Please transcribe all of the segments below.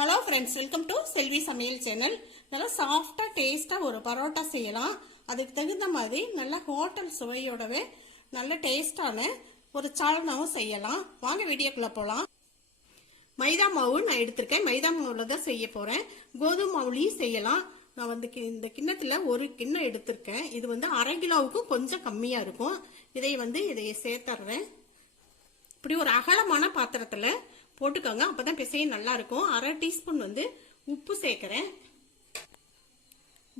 Hello friends welcome to Selvi Samayal channel நல்லா சாஃப்டாக டேஸ்ட்டாக ஒரு பரோட்டா செய்யலாம். அதுக்கு தகுந்த மாதிரி நல்ல ஹோட்டல் சுவையோடவே நல்ல டேஸ்டான ஒரு சால்னாவும் செய்யலாம். வாங்க வீடியோக்குள்ளே போகலாம் மைதா மாவு நான் எடுத்திருக்கேன். மைதா மாவில் தான் செய்ய போகிறேன் கோதுமை மாவுலையும் செய்யலாம். நான் வந்து கி- இந்த கிண்ணத்தில் ஒரு கிண்ணம் எடுத்திருக்கேன். இது வந்து அரை கிலோவுக்கும் கொஞ்சம் கம்மியாக இருக்கும். இதை வந்து இதை சேர்த்துட்றேன் இப்படி ஒரு அகலமான பாத்திரத்தில் போட்டுக்கோங்க. அப்பதான் தான் நல்லா இருக்கும் அரை டீஸ்பூன் வந்து உப்பு சேர்க்கிறேன்.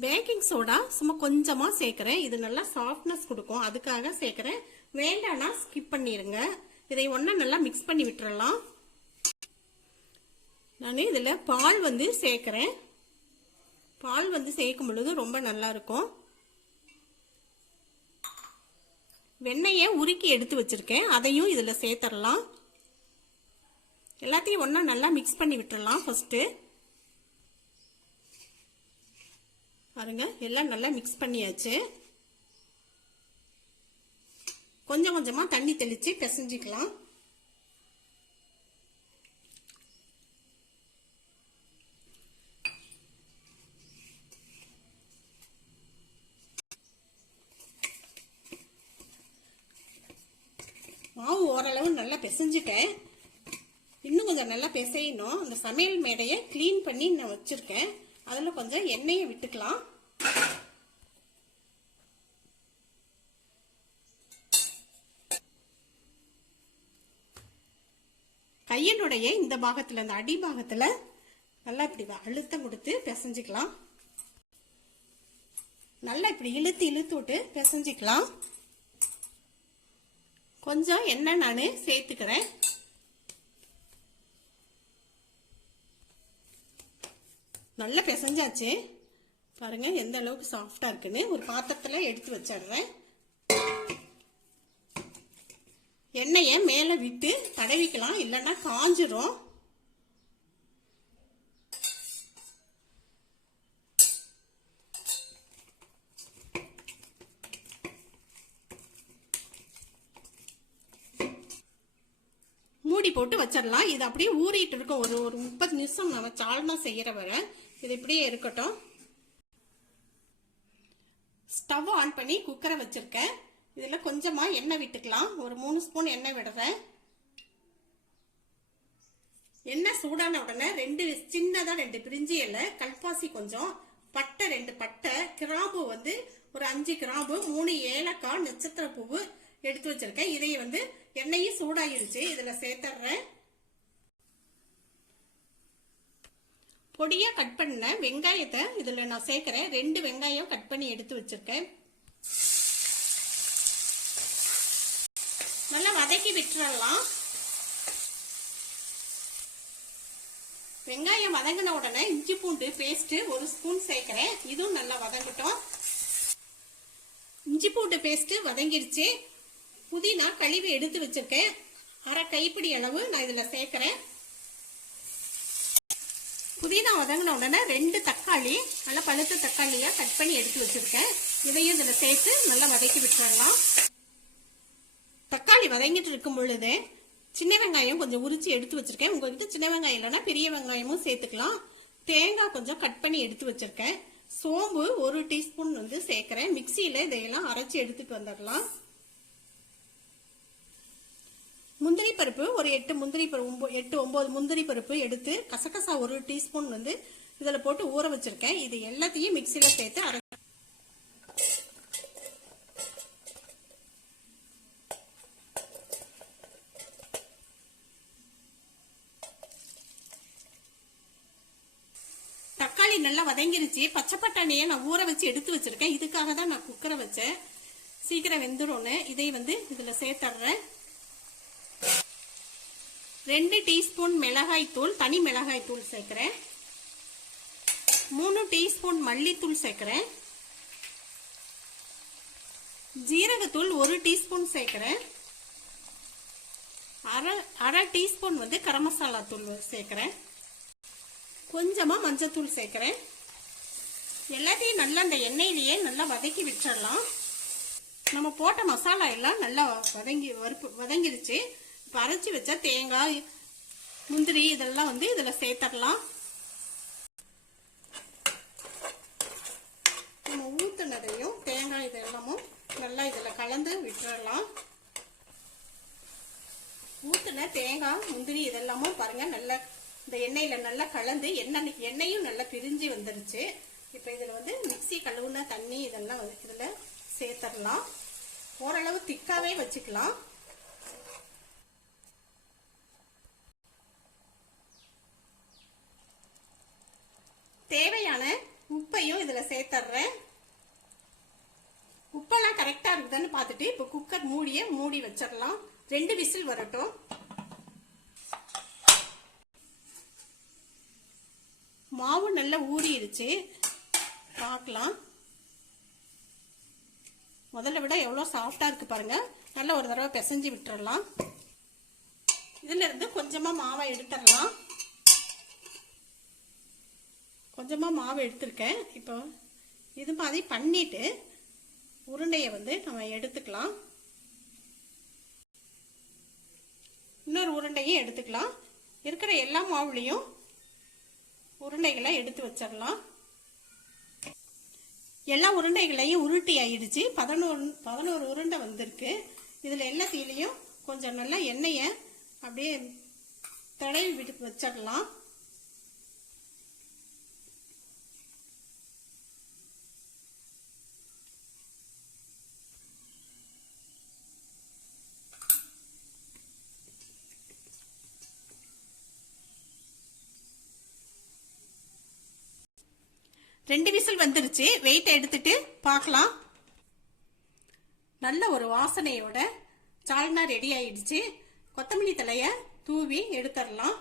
பேக்கிங் சோடா சும்மா கொஞ்சமா சேர்க்கிறேன். இது நல்லா சாஃப்ட்னஸ் கொடுக்கும். அதுக்காக சேர்க்கிறேன். வேண்டாம்னா ஸ்கிப் பண்ணிருங்க. இதை ஒன்றா நல்லா மிக்ஸ் பண்ணி விட்டுறலாம். நான் இதுல பால் வந்து சேர்க்கிறேன். பால் வந்து சேர்க்கும் பொழுது ரொம்ப நல்லா இருக்கும் வெண்ணெயை உருக்கி எடுத்து வச்சிருக்கேன். அதையும் இதில் சேர்த்துடலாம் எல்லாத்தையும் ஒன்றா நல்லா மிக்ஸ் பண்ணி விட்டுடலாம் ஃபஸ்ட்டு பாருங்க எல்லாம் நல்லா மிக்ஸ் பண்ணியாச்சு. கொஞ்சம் கொஞ்சமாக தண்ணி தெளித்து பிசைஞ்சிக்கலாம். மாவு ஓரளவு நல்லா பிசைஞ்சிட்டேன். இன்னும் கொஞ்சம் நல்லா பிசையணும். அந்த சமையல் மேடையை க்ளீன் பண்ணி நான் வச்சுருக்கேன். அதில் கொஞ்சம் எண்ணெயை விட்டுக்கலாம். கையனுடைய இந்த பாகத்தில் இந்த அடி பாகத்தில் நல்லா இப்படி அழுத்தம் கொடுத்து பிசைஞ்சிக்கலாம். நல்லா இப்படி இழுத்து இழுத்து விட்டு பிசைஞ்சிக்கலாம். கொஞ்சம் எண்ணெய் நான் சேர்த்துக்கிறேன். நல்லா பிசைஞ்சாச்சு. பாருங்க எந்த அளவுக்கு சாஃப்டா இருக்குன்னு ஒரு பாத்திரத்துல எடுத்து வச்சிடுறேன். எண்ணெயை மேலே விட்டு தடவிக்கலாம் இல்லைன்னா காஞ்சிரும். மூடி போட்டு வச்சிடலாம். இது அப்படியே ஊறிட்டு இருக்கும். ஒரு ஒரு முப்பது நிமிஷம் நம்ம சால்னா செய்யற வரை இது இப்படியே இருக்கட்டும். ஸ்டவ் ஆன் பண்ணி குக்கரை வச்சிருக்கேன். இதில் கொஞ்சமாக எண்ணெய் விட்டுக்கலாம். ஒரு மூணு ஸ்பூன் எண்ணெய் விடுறேன். எண்ணெய் சூடான உடனே ரெண்டு சின்னதாக ரெண்டு பிரிஞ்சி இலை கல்பாசி கொஞ்சம் பட்டை ரெண்டு பட்டை கிராம்பு வந்து ஒரு அஞ்சு கிராம்பு மூணு ஏலக்காய் நட்சத்திர பூவு எடுத்து வச்சிருக்கேன். இதை வந்து எண்ணெயும் சூடாகிருச்சு இதில் சேர்த்துட்றேன். பொடியாக கட் பண்ண வெங்காயத்தை இதில் நான் சேர்க்குறேன். ரெண்டு வெங்காயம் கட் பண்ணி எடுத்து வச்சுருக்கேன். நல்லா வதக்கி விட்டுறலாம். வெங்காயம் வதங்கின உடனே இஞ்சி பூண்டு பேஸ்ட்டு ஒரு ஸ்பூன் சேர்க்குறேன். இதுவும் நல்லா வதங்கட்டும். இஞ்சி பூண்டு பேஸ்ட்டு வதங்கிடுச்சு புதினா கழுவி எடுத்து வச்சுருக்கேன். அரை கைப்பிடி அளவு நான் இதில் சேர்க்குறேன். புதினா வதங்கின உடனே ரெண்டு தக்காளி நல்லா பழுத்த தக்காளியாக கட் பண்ணி எடுத்து வச்சுருக்கேன். இதையும் இதில் சேர்த்து நல்லா வதக்கி விட்டுறலாம். தக்காளி வதங்கிட்டு இருக்கும் பொழுது சின்ன வெங்காயம் கொஞ்சம் உரிச்சு எடுத்து வச்சுருக்கேன். உங்கள்கிட்ட சின்ன வெங்காயம் இல்லைன்னா பெரிய வெங்காயமும் சேர்த்துக்கலாம். தேங்காய் கொஞ்சம் கட் பண்ணி எடுத்து வச்சுருக்கேன். சோம்பு ஒரு டீஸ்பூன் வந்து சேர்க்குறேன். மிக்சியில் இதையெல்லாம் அரைச்சி எடுத்துகிட்டு வந்துடலாம். முந்திரி பருப்பு ஒரு எட்டு முந்திரி பருப்பு எட்டு ஒம்பது முந்திரி பருப்பு எடுத்து கசகசா ஒரு டீஸ்பூன் வந்து இதில் போட்டு ஊற வச்சிருக்கேன். இது எல்லாத்தையும் மிக்சியில் சேர்த்து அரை தக்காளி நல்லா வதங்கிருச்சு. பச்சை பட்டாணியை நான் ஊற வச்சு எடுத்து வச்சிருக்கேன். இதுக்காக தான் நான் குக்கரை வச்சேன். சீக்கிரம் வெந்துடும் இதை வந்து இதில் சேர்த்துட்றேன். ரெண்டு டீஸ்பூன் மிளகாய்த்தூள் தனி மிளகாய்த்தூள் சேர்க்குறேன். மூணு டீஸ்பூன் மல்லித்தூள் சேர்க்குறேன். ஜீரகத்தூள் ஒரு டீஸ்பூன் சேர்க்குறேன். அரை அரை டீஸ்பூன் வந்து கரம் மசாலா தூள் சேர்க்குறேன். கொஞ்சமாக மஞ்சத்தூள் சேர்க்குறேன். எல்லாத்தையும் நல்லா அந்த எண்ணெயிலேயே நல்லா வதக்கி விட்டுடலாம் நம்ம போட்ட மசாலா எல்லாம் நல்லா வதங்கி வறுப்பு வதங்கிடுச்சு வரைச்சி வச்சா தேங்காய் முந்திரி இதெல்லாம் வந்து இதில் சேர்த்துடலாம். நம்ம ஊற்றுனதையும் தேங்காய் இதெல்லாமும் நல்லா இதில் கலந்து விட்டுடலாம் ஊற்றுன தேங்காய் முந்திரி இதெல்லாமும் பாருங்கள் நல்லா இந்த எண்ணெயில் நல்லா கலந்து எண்ணெய் எண்ணெயும் நல்லா பிரிஞ்சு வந்துருச்சு. இப்போ இதில் வந்து மிக்சி கழுவுன தண்ணி இதெல்லாம் வந்து இதில் சேர்த்துடலாம். ஓரளவு திக்காவே வச்சுக்கலாம். தேவையான உப்பையும் இதில் சேர்த்துட்றேன் உப்பெல்லாம் கரெக்டாக இருக்குதுன்னு பார்த்துட்டு இப்போ குக்கர் மூடிய மூடி வச்சிடலாம். ரெண்டு விசில் வரட்டும். மாவு நல்லா ஊறிடுச்சு. பார்க்கலாம். முதல்ல விட எவ்வளோ சாஃப்டாக இருக்கு பாருங்க. நல்லா ஒரு தடவை பிசைஞ்சு விட்டுறலாம். இதுல இருந்து கொஞ்சமாக மாவை எடுத்துடலாம். கொஞ்சமாக மாவு எடுத்திருக்கேன். இப்போ இது மாதிரி பண்ணிவிட்டு உருண்டையை வந்து நம்ம எடுத்துக்கலாம். இன்னொரு உருண்டையும் எடுத்துக்கலாம். இருக்கிற எல்லா மாவுலையும் உருண்டைகளை எடுத்து வச்சிடலாம். எல்லா உருண்டைகளையும் உருட்டி ஆயிடுச்சு. பதினோரு பதினோரு உருண்டை வந்திருக்கு. இதில் எல்லாத்தையும் கொஞ்சம் நல்லா எண்ணெயை அப்படியே தடவி விட்டு வச்சிடலாம். ரெண்டு விசில் வந்துருச்சு. வெயிட்டை எடுத்துட்டு பார்க்கலாம். நல்ல ஒரு வாசனையோட சால்னா ரெடி ஆயிடுச்சு. கொத்தமல்லி தலைய தூவி எடுத்துடலாம்.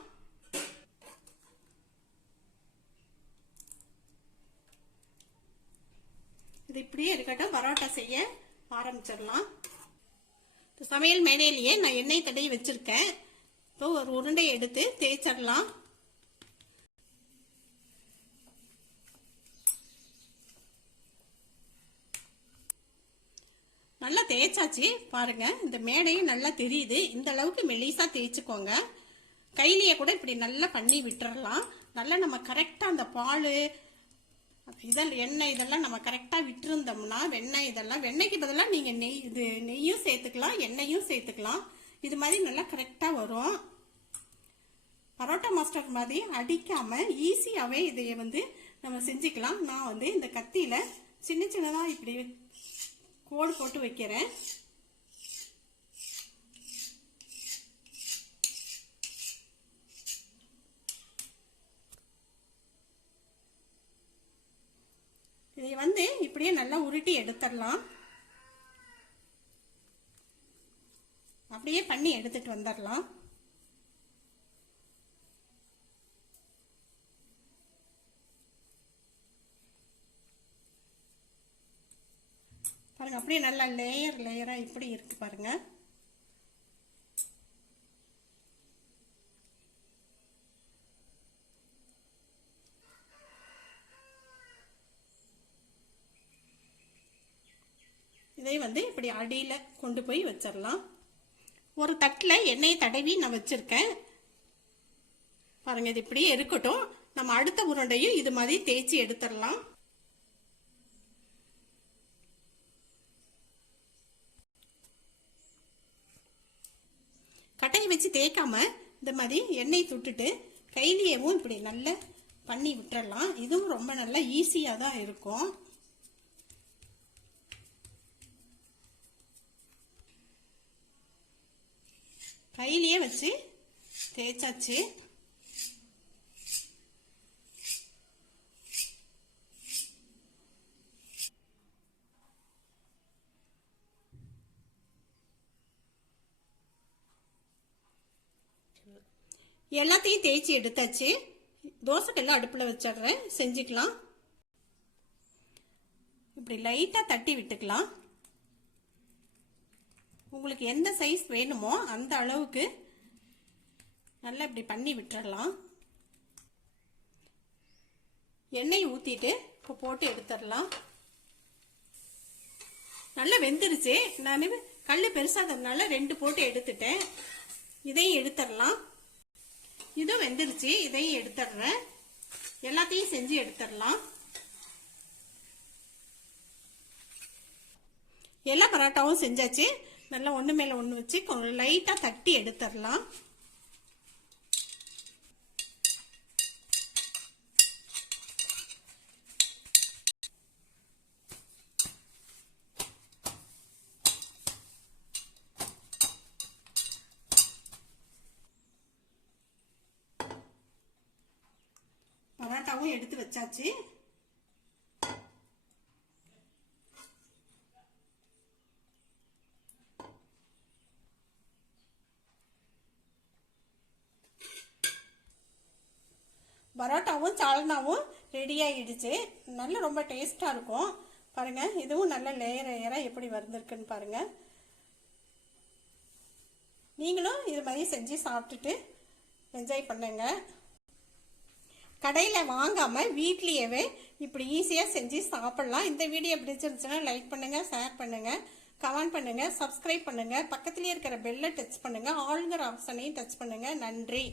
இது இப்படியே இருக்கட்டும். பரோட்டா செய்ய ஆரம்பிச்சிடலாம். சமையல் மேடையிலேயே நான் எண்ணெய் தடவி வச்சிருக்கேன். இப்போ ஒரு உருண்டையை எடுத்து தேய்ச்சிடலாம். தேய்ச்சாச்சு? பாருங்க இந்த மேடையும் நல்லா தெரியுது. இந்த அளவுக்கு மெலிசா தேய்ச்சிக்கோங்க. கையிலேயே கூட இப்படி நல்லா பண்ணி விட்டுறலாம். நல்லா நம்ம கரெக்டாக அந்த பால் இதெல்லாம் எண்ணெய் இதெல்லாம் நம்ம கரெக்டாக விட்டுருந்தோம்னா வெண்ணெய் இதெல்லாம் வெண்ணெய்க்கு பதிலாக நீங்கள் நெய் இது நெய்யும் சேர்த்துக்கலாம் எண்ணெயும் சேர்த்துக்கலாம். இது மாதிரி நல்லா கரெக்டாக வரும். பரோட்டா மாஸ்டர் மாதிரி அடிக்காமல் ஈஸியாகவே இதை வந்து நம்ம செஞ்சுக்கலாம். நான் வந்து இந்த கத்தியில் சின்ன சின்னதாக இப்படி கோடு போட்டு வைக்கிறேன். இதை வந்து இப்படியே நல்லா உருட்டி எடுத்துடலாம். அப்படியே பண்ணி எடுத்துட்டு வந்துடலாம். பாருங்க அப்படியே நல்லா லேயர் லேயராக இப்படி இருக்கு பாருங்க. இதை வந்து இப்படி அடியில் கொண்டு போய் வச்சிடலாம் ஒரு தட்டில் எண்ணெய் தடவி நான் வச்சுருக்கேன். பாருங்கள் இது இப்படியே இருக்கட்டும். நம்ம அடுத்த உருண்டையும் இது மாதிரி தேய்ச்சி எடுத்துடலாம் கட்டையை வச்சு தேய்க்காம இந்த மாதிரி எண்ணெய் தொட்டுட்டு கையிலேயேவும் இப்படி நல்லா பண்ணி விட்டுறலாம். இதுவும் ரொம்ப நல்லா ஈஸியாக தான் இருக்கும். கையிலேயே வச்சு தேய்ச்சாச்சு. எல்லாத்தையும் தேய்ச்சி எடுத்தாச்சு. தோசைக்கெல்லாம் அடுப்பில் வச்சிடுறேன். செஞ்சுக்கலாம். இப்படி லைட்டாக தட்டி விட்டுக்கலாம். உங்களுக்கு எந்த சைஸ் வேணுமோ அந்த அளவுக்கு நல்லா இப்படி பண்ணி விட்டுறலாம். எண்ணெய் ஊற்றிட்டு இப்போ போட்டு எடுத்துடலாம். நல்லா வெந்துருச்சு. நான் கல் பெருசாகிறதுனால ரெண்டு போட்டு எடுத்துட்டேன். இதையும் எடுத்துடலாம். இது வெந்துருச்சு. இதையும் எடுத்துடுறேன். எல்லாத்தையும் செஞ்சு எடுத்துடலாம். எல்லா பரோட்டாவும் செஞ்சாச்சு. நல்லா ஒன்று மேலே ஒன்று வச்சு லைட்டாக தட்டி எடுத்துடலாம். பரோட்டாவும் எடுத்து வச்சாச்சு. பரோட்டாவும் சால்னாவும் ரெடி ஆகிடுச்சு நல்ல ரொம்ப டேஸ்ட்டாக இருக்கும். பாருங்கள் இதுவும் நல்ல லேயர் லேயராக எப்படி வந்திருக்குன்னு பாருங்கள் நீங்களும் இது மாதிரி செஞ்சு சாப்பிட்டுட்டு என்ஜாய் பண்ணுங்க. கடையில் வாங்காமல் வீட்லேயவே இப்படி ஈஸியாக செஞ்சு சாப்பிட்லாம். இந்த வீடியோ பிடிச்சிருந்துச்சுன்னா லைக் பண்ணுங்கள் ஷேர் பண்ணுங்கள் கமெண்ட் பண்ணுங்கள் சப்ஸ்கிரைப் பண்ணுங்கள் பக்கத்துலேயே இருக்கிற பெல்லை டச் பண்ணுங்கள் ஆளுங்கிற ஆப்ஷனையும் டச் பண்ணுங்கள் நன்றி.